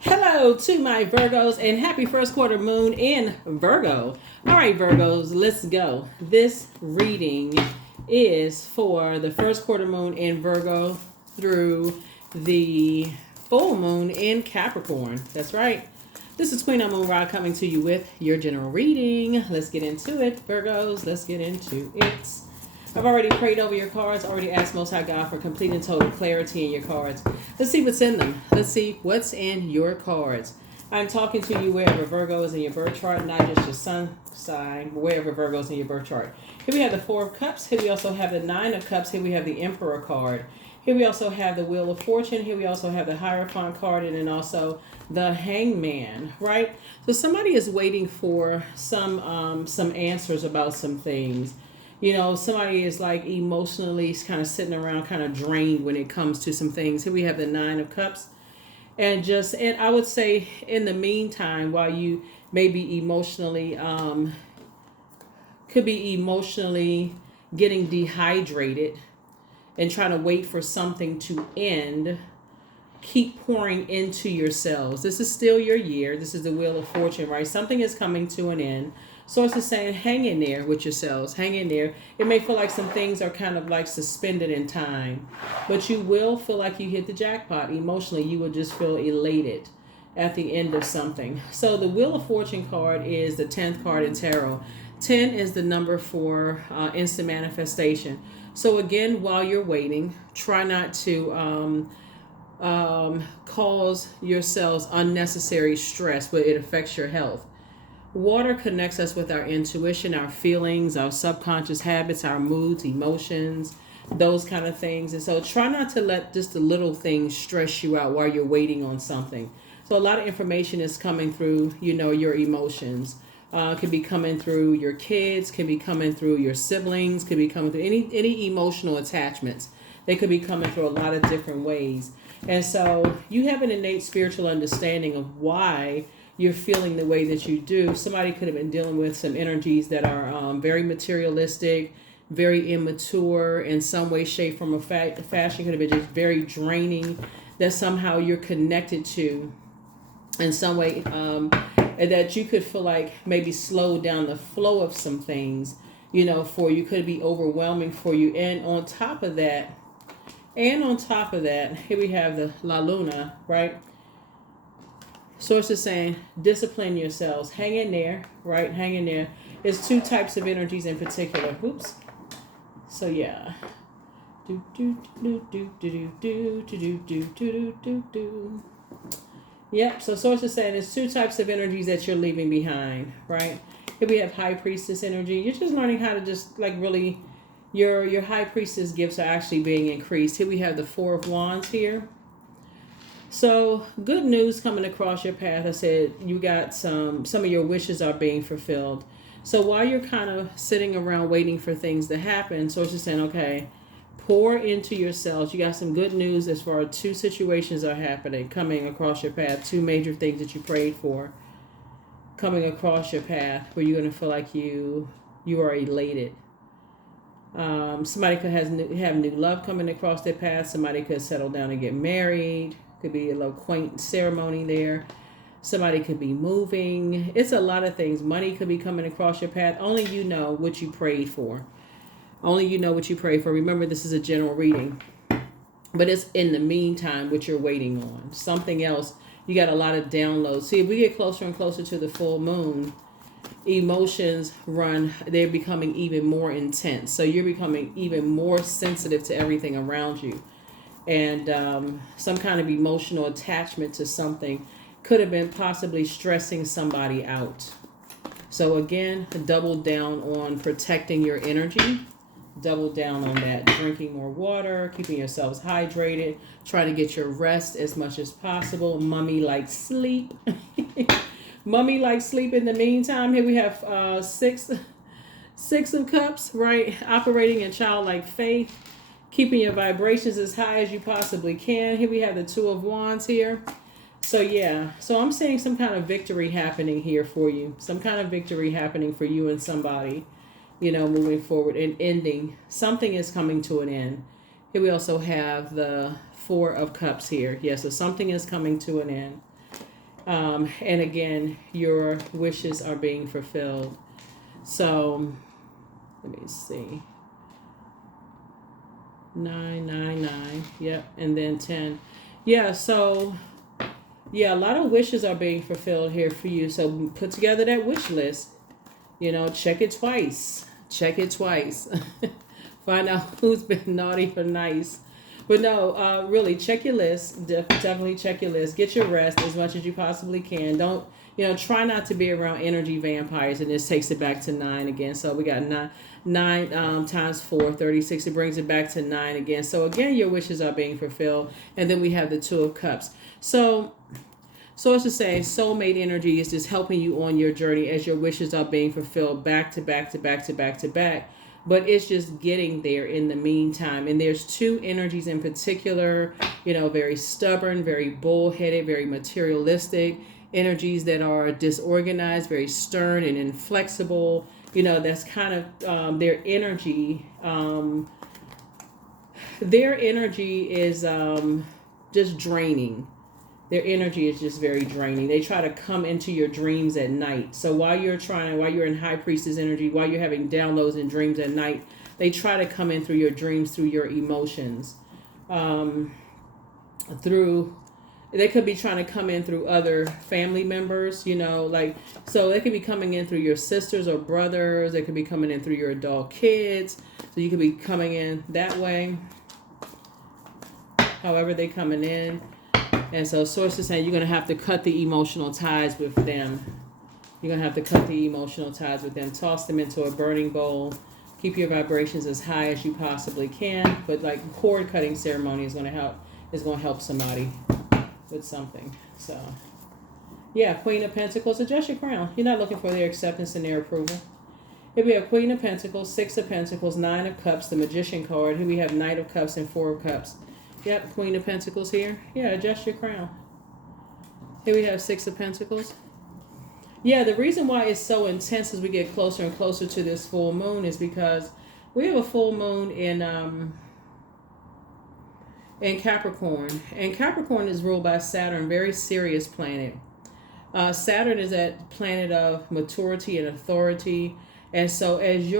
Hello to my Virgos and happy first quarter moon in Virgo. All right, Virgos, let's go. This reading is for the first quarter moon in Virgo through the full moon in Capricorn. That's right. This is Queen Amun Ra coming to you with your general reading. Let's get into it, Virgos. Let's get into it. I've already prayed over your cards, already asked Most High God for complete and total clarity in your cards. Let's see what's in them. Let's see what's in your cards. I'm talking to you wherever Virgo is in your birth chart, not just your sun sign, but wherever Virgo is in your birth chart. Here we have the Four of Cups. Here we also have the Nine of Cups. Here we have the Emperor card. Here we also have the Wheel of Fortune. Here we also have the Hierophant card, and then also the Hangman, right? So somebody is waiting for some answers about some things. You know, somebody is like emotionally kind of sitting around kind of drained when it comes to some things. Here we have the Nine of Cups. And I would say in the meantime, while you may be emotionally, could be emotionally getting dehydrated and trying to wait for something to end, keep pouring into yourselves. This is still your year. This is the Wheel of Fortune, right? Something is coming to an end. Source is saying, hang in there with yourselves. Hang in there. It may feel like some things are kind of like suspended in time, but you will feel like you hit the jackpot emotionally. You will just feel elated at the end of something. So the Wheel of Fortune card is the 10th card in tarot. 10 is the number for instant manifestation. So again, while you're waiting, try not to cause yourselves unnecessary stress, but it affects your health. Water connects us with our intuition, our feelings, our subconscious habits, our moods, emotions, those kind of things. And so try not to let just the little things stress you out while you're waiting on something. So a lot of information is coming through, your emotions. Could be coming through your kids, could be coming through your siblings, could be coming through any emotional attachments. They could be coming through a lot of different ways. And so you have an innate spiritual understanding of why you're feeling the way that you do. Somebody could have been dealing with some energies that are very materialistic, very immature in some way, shape, form, or fashion. Could have been just very draining that somehow you're connected to in some way, and that you could feel like maybe slow down the flow of some things, for you. Could be overwhelming for you. And on top of that, here we have the La Luna, right? Source is saying, discipline yourselves. Hang in there, right? Hang in there. There's two types of energies in particular. Oops. So yeah. Do do do do do do do do do do do. Yep. So source is saying there's two types of energies that you're leaving behind, right? Here we have High Priestess energy. You're just learning how to just like really, your High Priestess gifts are actually being increased. Here we have the Four of Wands here. So good news coming across your path. I said you got some of your wishes are being fulfilled. So while you're kind of sitting around waiting for things to happen, source is saying, okay, pour into yourselves. You got some good news as far as two situations are happening, coming across your path. Two major things that you prayed for coming across your path where you're going to feel like you are elated. Somebody could have new love coming across their path. Somebody could settle down and get married. Could be a little quaint ceremony there. Somebody could be moving. It's a lot of things. Money could be coming across your path. Only you know what you prayed for. Only you know what you prayed for. Remember, this is a general reading. But it's in the meantime what you're waiting on. Something else. You got a lot of downloads. See, if we get closer and closer to the full moon, emotions they're becoming even more intense. So you're becoming even more sensitive to everything around you. And some kind of emotional attachment to something could have been possibly stressing somebody out. So again, double down on protecting your energy. Double down on that. Drinking more water, keeping yourselves hydrated, trying to get your rest as much as possible. Mummy-like sleep. Mummy-like sleep in the meantime. Here we have six of cups, right? Operating in childlike faith. Keeping your vibrations as high as you possibly can. Here we have the Two of Wands here. So yeah. So I'm seeing some kind of victory happening here for you. Some kind of victory happening for you and somebody, moving forward and ending. Something is coming to an end. Here we also have the Four of Cups here. Yeah, so something is coming to an end. And again, your wishes are being fulfilled. So let me see. 999. Yep. And then 10. Yeah. So yeah, a lot of wishes are being fulfilled here for you. So put together that wish list. You know, check it twice. Check it twice. Find out who's been naughty or nice. But no, really, check your list. Definitely check your list. Get your rest as much as you possibly can. Don't, try not to be around energy vampires. And this takes it back to 9 again. So we got 9 times 4, 36. It brings it back to 9 again. So again, your wishes are being fulfilled. And then we have the 2 of Cups. So it's to say, soulmate energy is just helping you on your journey as your wishes are being fulfilled back to back to back to back to back. But it's just getting there in the meantime. And there's 2 energies in particular, very stubborn, very bullheaded, very materialistic energies that are disorganized, very stern and inflexible. That's kind of their energy. Their energy is just draining. Their energy is just very draining. They try to come into your dreams at night. So while you're in High Priestess energy, while you're having downloads and dreams at night, they try to come in through your dreams, through your emotions. They could be trying to come in through other family members, so they could be coming in through your sisters or brothers. They could be coming in through your adult kids. So you could be coming in that way, however they coming in. And so Source is saying you're going to have to cut the emotional ties with them. You're going to have to cut the emotional ties with them. Toss them into a burning bowl. Keep your vibrations as high as you possibly can. But like cord cutting ceremony is going to help somebody with something. So yeah, Queen of Pentacles. Adjust your crown. You're not looking for their acceptance and their approval. Here we have Queen of Pentacles, 6 of Pentacles, 9 of Cups, the Magician card. Here we have Knight of Cups and 4 of Cups. Yep, Queen of Pentacles here. Yeah, adjust your crown. Here we have 6 of Pentacles. Yeah, the reason why it's so intense as we get closer and closer to this full moon is because we have a full moon in Capricorn. And Capricorn is ruled by Saturn, very serious planet. Saturn is that planet of maturity and authority. And so as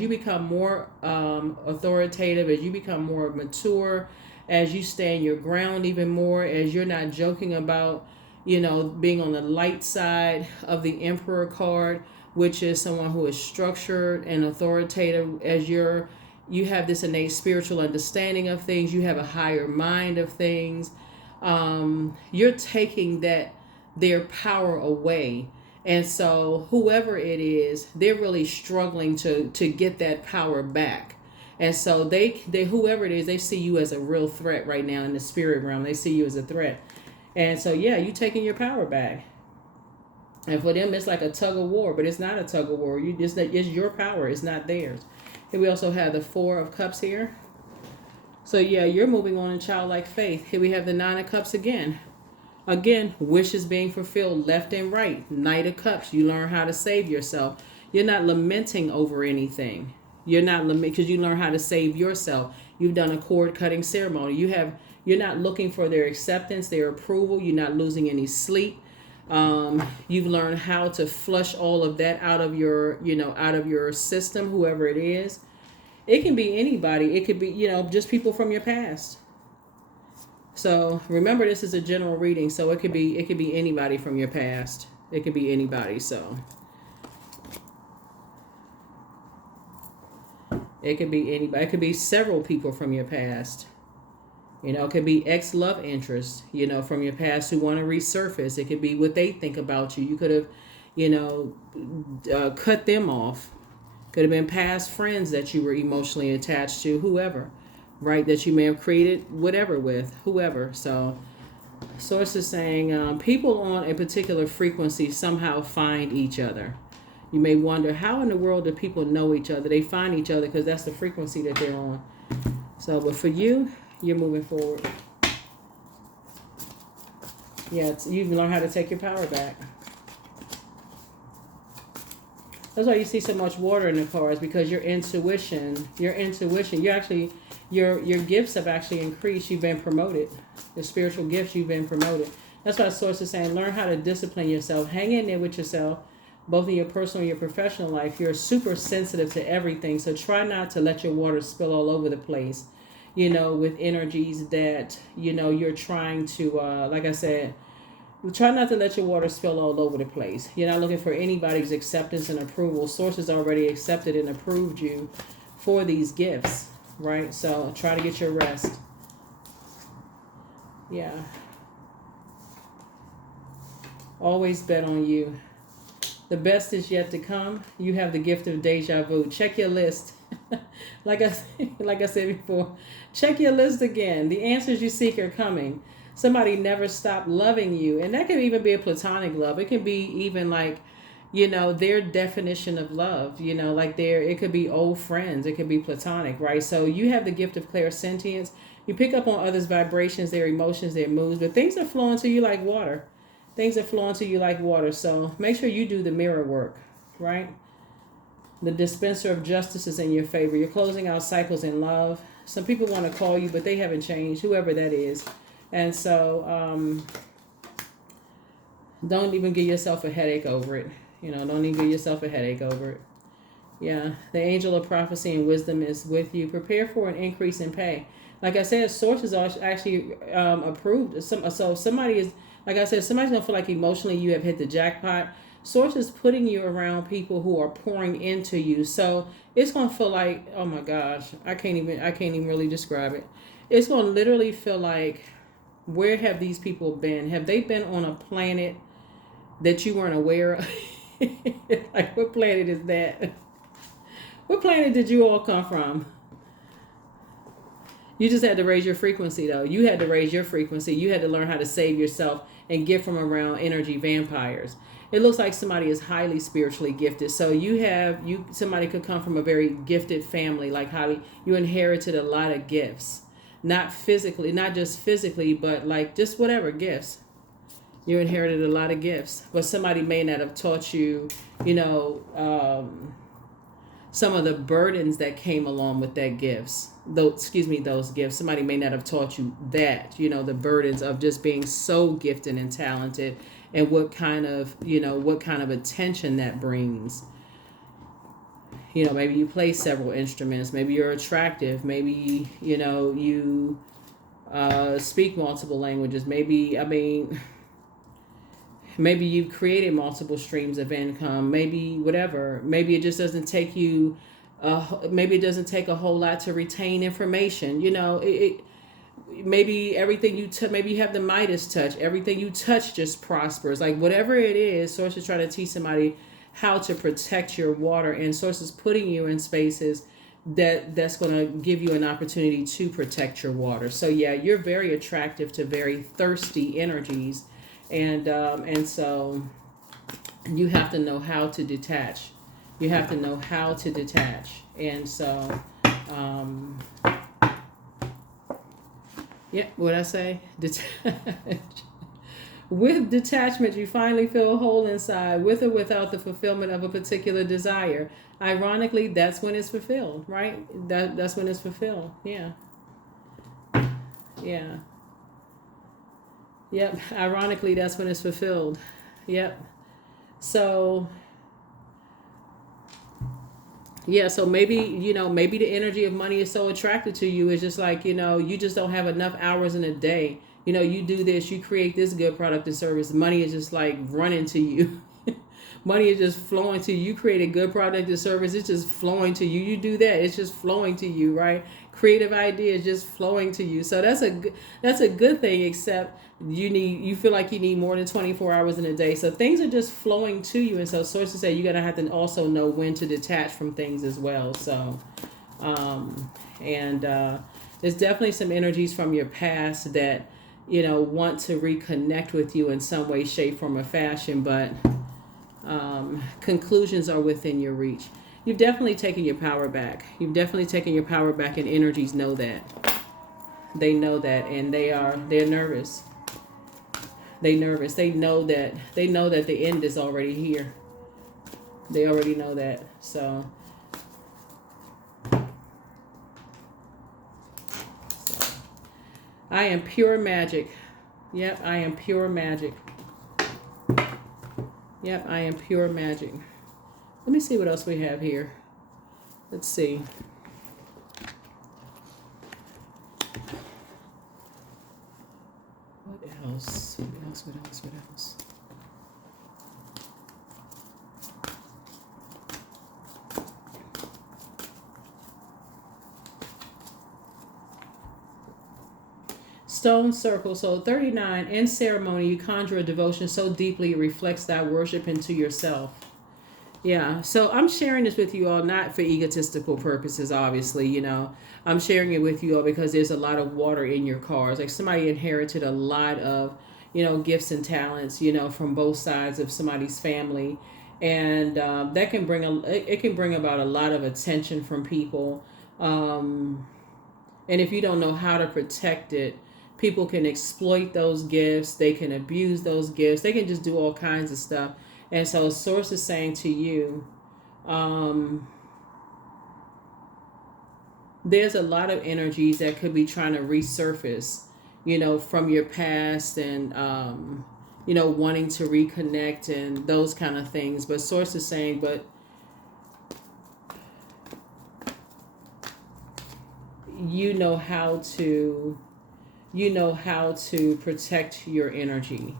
you become more authoritative, as you become more mature, as you stand your ground even more, as you're not joking about, being on the light side of the Emperor card, which is someone who is structured and authoritative, as you have this innate spiritual understanding of things, you have a higher mind of things, you're taking their power away. And so whoever it is, they're really struggling to get that power back. And so they whoever it is, they see you as a real threat right now in the spirit realm. They see you as a threat. And so, yeah, you taking your power back. And for them, it's like a tug of war, but it's not a tug of war. It's your power. It's not theirs. Here we also have the 4 of Cups here. So, yeah, you're moving on in childlike faith. Here we have the 9 of Cups again. Again, wishes being fulfilled left and right. Knight of Cups. You learn how to save yourself. You're not lamenting over anything. You're not because you learn how to save yourself. You've done a cord cutting ceremony. You're not looking for their acceptance, their approval. You're not losing any sleep. You've learned how to flush all of that out of your system, whoever it is. It can be anybody. It could be, just people from your past. So remember, this is a general reading, so it could be anybody from your past. It could be anybody. So it could be anybody. It could be several people from your past. It could be ex-love interest, from your past who want to resurface. It could be what they think about you. You could have, cut them off. Could have been past friends that you were emotionally attached to, whoever. Right, that you may have created whatever with, whoever. So Source is saying people on a particular frequency somehow find each other. You may wonder, how in the world do people know each other? They find each other because that's the frequency that they're on. So, but for you, you're moving forward. Yeah, you've learned how to take your power back. That's why you see so much water in the cards, because your intuition, your gifts have actually increased. You've been promoted. The spiritual gifts, you've been promoted. That's why Source is saying learn how to discipline yourself. Hang in there with yourself, both in your personal and your professional life. You're super sensitive to everything. So try not to let your water spill all over the place, with energies that, you're trying to, like I said, try not to let your water spill all over the place. You're not looking for anybody's acceptance and approval. Source has already accepted and approved you for these gifts, right? So try to get your rest. Yeah. Always bet on you. The best is yet to come. You have the gift of deja vu. Check your list. like I said before, check your list again. The answers you seek are coming. Somebody never stopped loving you. And that can even be a platonic love. It can be even like, their definition of love, it could be old friends. It could be platonic, right? So you have the gift of clairsentience. You pick up on others' vibrations, their emotions, their moods, but things are flowing to you like water. Things are flowing to you like water. So make sure you do the mirror work, right? The dispenser of justice is in your favor. You're closing out cycles in love. Some people want to call you, but they haven't changed, whoever that is. And so don't even give yourself a headache over it. Don't even give yourself a headache over it. Yeah, the angel of prophecy and wisdom is with you. Prepare for an increase in pay. Like I said, sources are actually approved. So somebody is, like I said, somebody's going to feel like emotionally you have hit the jackpot. Source is putting you around people who are pouring into you. So it's going to feel like, oh my gosh, I can't even really describe it. It's going to literally feel like, where have these people been? Have they been on a planet that you weren't aware of? Like, what planet is that? What planet did you all come from? You just had to raise your frequency, though. You had to raise your frequency. You had to learn how to save yourself and get from around energy vampires. It looks like somebody is highly spiritually gifted. So somebody could come from a very gifted family, like you inherited a lot of gifts. Not just physically, but like just whatever gifts. You inherited a lot of gifts, but somebody may not have taught you, some of the burdens that came along with that gifts. Those gifts. Somebody may not have taught you that, the burdens of just being so gifted and talented, and what kind of attention that brings. Maybe you play several instruments. Maybe you're attractive. Maybe, you speak multiple languages. Maybe you've created multiple streams of income. Maybe whatever. Maybe it just doesn't take you. Maybe it doesn't take a whole lot to retain information. Maybe everything maybe you have the Midas touch. Everything you touch just prospers. Like whatever it is, Source is trying to teach somebody how to protect your water, and Source is putting you in spaces that's going to give you an opportunity to protect your water. So yeah, you're very attractive to very thirsty energies, and so you have to know how to detach. You have to know how to detach, and so yeah, what I say, detach. With detachment, you finally feel whole inside, with or without the fulfillment of a particular desire. Ironically, that's when it's fulfilled, right? That's when it's fulfilled. Yeah. Yeah. Yep. Ironically, that's when it's fulfilled. Yep. So, yeah, so maybe the energy of money is so attracted to you. It's just like, you just don't have enough hours in a day. You do this, you create this good product and service. Money is just like running to you. Money is just flowing to you. You create a good product and service. It's just flowing to you. You do that. It's just flowing to you, right? Creative ideas just flowing to you. So that's a good thing, except you feel like you need more than 24 hours in a day. So things are just flowing to you. And so sources say you're going to have to also know when to detach from things as well. So, there's definitely some energies from your past that, want to reconnect with you in some way, shape, form, or fashion, but conclusions are within your reach. You've definitely taken your power back. You've definitely taken your power back, and energies know that. They know that, and they're nervous. They're nervous. They know that the end is already here. They already know that. So I am pure magic. Yep, I am pure magic. Yep, I am pure magic. Let me see what else we have here. Let's see. What else? What else? What else? What else? Stone circle. So 39, in ceremony, you conjure a devotion so deeply it reflects thy worship into yourself. Yeah, so I'm sharing this with you all not for egotistical purposes, obviously, I'm sharing it with you all because there's a lot of water in your cards. Like somebody inherited a lot of, gifts and talents, from both sides of somebody's family. And that can it can bring about a lot of attention from people. And if you don't know how to protect it, people can exploit those gifts. They can abuse those gifts. They can just do all kinds of stuff. And so Source is saying to you, there's a lot of energies that could be trying to resurface, from your past and, wanting to reconnect and those kind of things. But Source is saying, but you know how to protect your energy.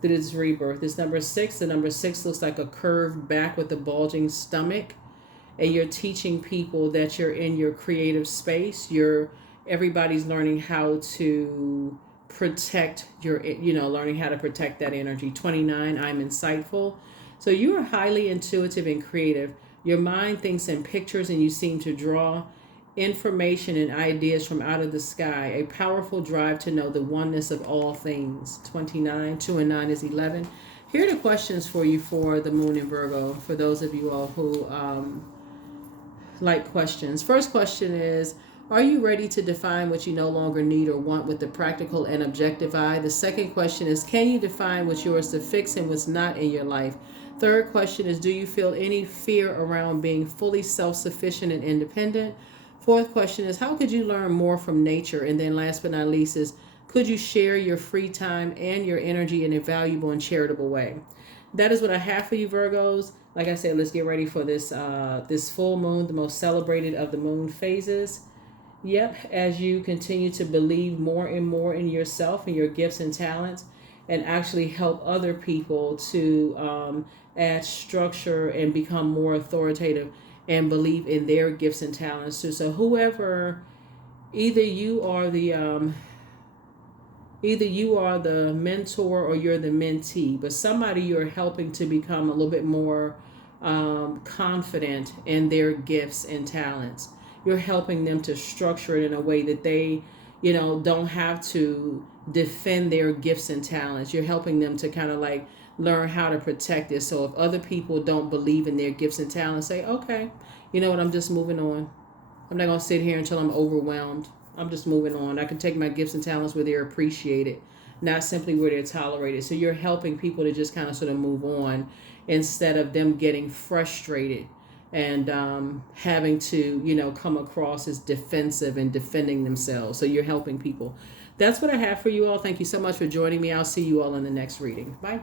This rebirth. This number 6. The number 6 looks like a curved back with a bulging stomach, and you're teaching people that you're in your creative space. Everybody's learning how to protect learning how to protect that energy. 29. I'm insightful. So you are highly intuitive and creative. Your mind thinks in pictures, and you seem to draw information and ideas from out of the sky, a powerful drive to know the oneness of all things. 29, 2 and 9 is 11. Here are the questions for you for the moon in Virgo, for those of you all who like questions. First question is, are you ready to define what you no longer need or want with the practical and objective eye? The second question is, can you define what's yours to fix and what's not in your life? Third question is, do you feel any fear around being fully self-sufficient and independent? Fourth question is, how could you learn more from nature? And then last but not least is, could you share your free time and your energy in a valuable and charitable way? That is what I have for you, Virgos. Like I said, let's get ready for this full moon, the most celebrated of the moon phases. Yep, as you continue to believe more and more in yourself and your gifts and talents, and actually help other people to add structure and become more authoritative and believe in their gifts and talents too. So whoever, either you are the mentor or you're the mentee, but somebody you're helping to become a little bit more confident in their gifts and talents. You're helping them to structure it in a way that they, don't have to defend their gifts and talents. You're helping them to kind of like learn how to protect it. So if other people don't believe in their gifts and talents, say, okay, you know what, I'm just moving on. I'm not going to sit here until I'm overwhelmed. I'm just moving on. I can take my gifts and talents where they're appreciated, not simply where they're tolerated. So you're helping people to just kind of sort of move on instead of them getting frustrated and having to, come across as defensive and defending themselves. So you're helping people. That's what I have for you all. Thank you so much for joining me. I'll see you all in the next reading. Bye.